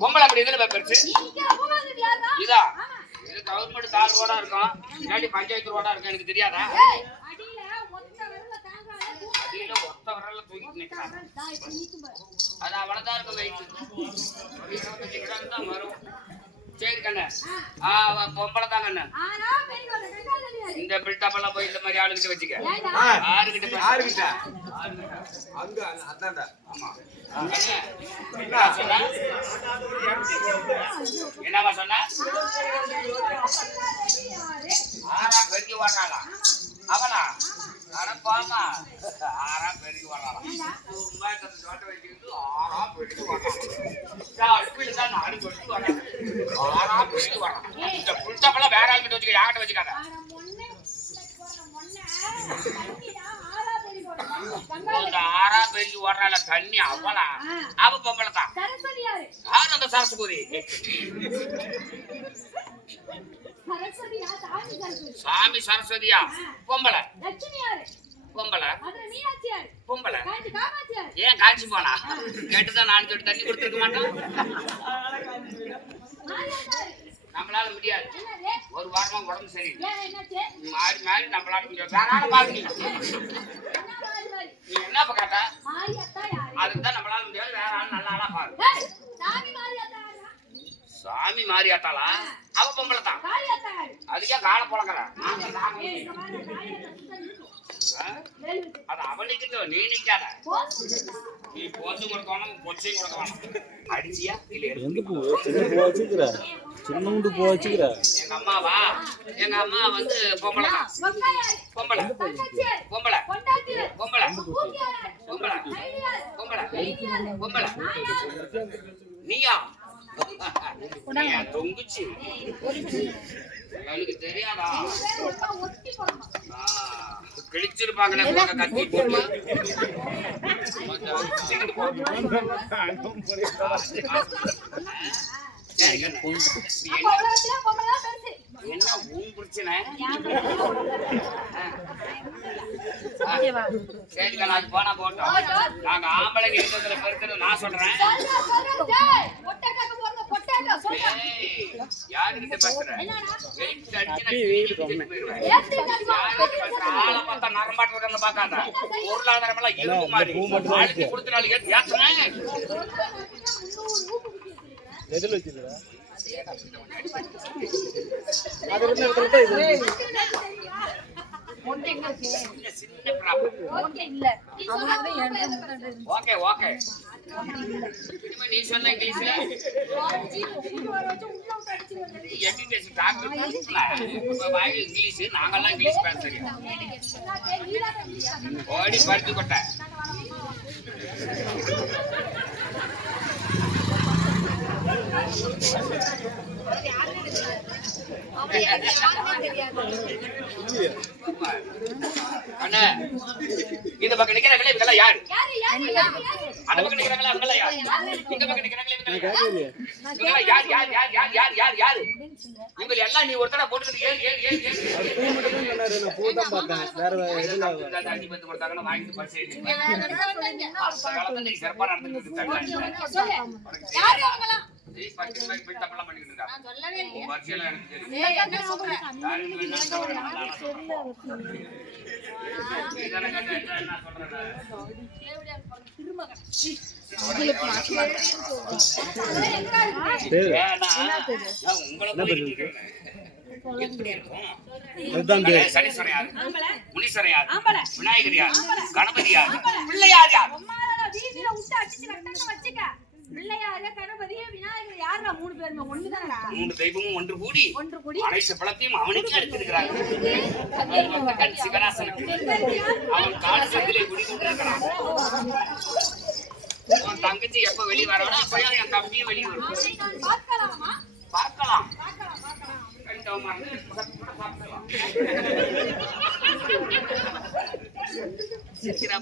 பொம்பளை அப்படி இதுல பெருசு? இதா. இது கவர்மெண்ட் தார் ரோடா இருக்கும். இல்லாட்டி பஞ்சாயத்து ரோடா இருக்கும் எனக்கு தெரியாதா? அடியில ஒத்த வரல தூக்கிட்டு நிக்கிறான் அது அவ்வளவுதான் இருக்கும் இருபத்தஞ்சு கிலோ தான் வரும். சரி கண்ணு. ஆ பொம்பளை தான் கண்ணு. இந்த பில்டப் எல்லாம் போய் இந்த மாதிரி ஆளுகிட்ட வச்சுக்க. ஆறுகிட்ட ஆறுகிட்ட. அங்க அதான்டா. ஆமா கண்ணு, என்ன ஆறா பெருகி வர்றாளா அவளா? அடப்பாமா ஆறா பெருகி வர்றாளா சும்மா இந்த தோட்டம் ஆறா பெருகி வர்றான் அடுப்பில் தான் நாடு சொல்லி வர்றேன் ஆறா பெருகி வர்றான் இந்த புல்டப்பெல்லாம் வேற வச்சுக்க யார்கிட்ட வச்சுக்காத? பெருகி வர்றாள தண்ணி அவளா அவ பொம்பளை தான் யார்? அந்த சரஸ்வதி? சாமி சரஸ்வதியா? பொம்பளை. பொம்பளை. பொம்பளை. ஏன் காய்ச்சி போனா? கேட்டுதான் நாலு சொட்டு தண்ணி கொடுத்துருக்க மாட்டோம். நம்மளால முடியாது. ஒரு வாரமா உடம்பு சரி மாறி மாறி நம்மளால முடியாது. வேற ஆளை நீ. என்ன பக்காட்ட அதுக்கு தான் நம்மளால முடியாது வேற ஆள் நல்ல ஆளா பாரு சாமி மாறியாத்தாளா அவ பொம்பளை தான் அதுக்கே காலை புழங்கல அது அவளுக்கு நீ நிக்காத. நீ போச்சு கொடுக்கணும் பொச்சையும் கொடுக்கணும். அடிச்சியா? இல்ல எந்த பூ சின்ன பூ வச்சுக்கிற. சின்னமுண்டு பூ வச்சுக்கிற. எங்க அம்மாவா? எங்க அம்மா வந்து பொம்பளை தான். பொம்பளை. பொம்பளை. பொம்பளை. பொம்பளை. பொம்பளை. பொம்பளை. நீயா? தொங்குச்சு. எனக்கு தெரியாதா? கிழிச்சிருப்பாங்களே போக கத்தி போட்டு. என்ன உன் பிரச்சனை. சரி போனா போட்டோம் நாங்க ஆம்பளைங்க இருக்கிறதுல நான் சொல்றேன். யாருகிட்ட பேசுற வெயிட் அடிச்சு நான் கிழிச்சிட்டு போயிடுவேன். யாருகிட்ட பேசுற? ஆளை பார்த்தா நரம்பாட்டு இருக்கிறத பார்க்காத. பொருளாதாரம் எல்லாம் இரும்பு மாதிரி. ஆளுக்கு கொடுத்த நாள் ஏத்து- ஏத்துனேன். எதில் வச்சுக்கிற அது இருந்த இடத்துல தான் இது சின்ன சின்ன problem. ஓகே ஓகே இனிமே நீ சொன்ன இங்கிலீஷ்ல எம்பிபிஎஸ் டாக்டர் வாயில் இங்கிலீஷ் நாங்கெல்லாம் இங்கிலீஷ் பேச தெரியும் ஓடி பருத்தி கொட்டை அண்ணா இந்த பக்கம் நிக்கிறாங்களே இவங்க யாரு? அந்த பக்கம் நிக்கிறாங்களே அவங்க யாரு? இந்த பக்கம் நிக்கிறாங்களே யாரு? யார்? யார் யார் யார் யார் யார் இவங்க எல்லாம் நீ ஒருத்தர போட்டுக்கிட்டு ஏறு ஏறு ஏறு பார்த்தேன். வேற எதுல பத்து கொடுத்தாங்கன்னா வாங்கிட்டு சிறப்பா நடந்துட்டு அதுதான் பேரு. சனீஸ்வரன் யாரு? முனீஸ்வரன் யாரு? விநாயகர் யாரு? கணபதி யாரு? பிள்ளையார் யாரு? மூணு பேருமே ஒண்ணுதானடா? மூணு தெய்வமும் ஒன்று கூடி ஒன்று கூடி அனைத்து பழத்தையும் அவனுக்கு எடுத்திருக்கிறாங்க சிவராசனுக்கு. அவன் கால சந்திலே குடிக்கொண்டிருக்கிறான் அவன் தங்கச்சி எப்ப வெளியே வரானோ அப்பயும் என் தம்பியும் வெளியே வரும் பார்க்கலாமா பார்க்கலாம் பாரு, சிரிக்கிறா.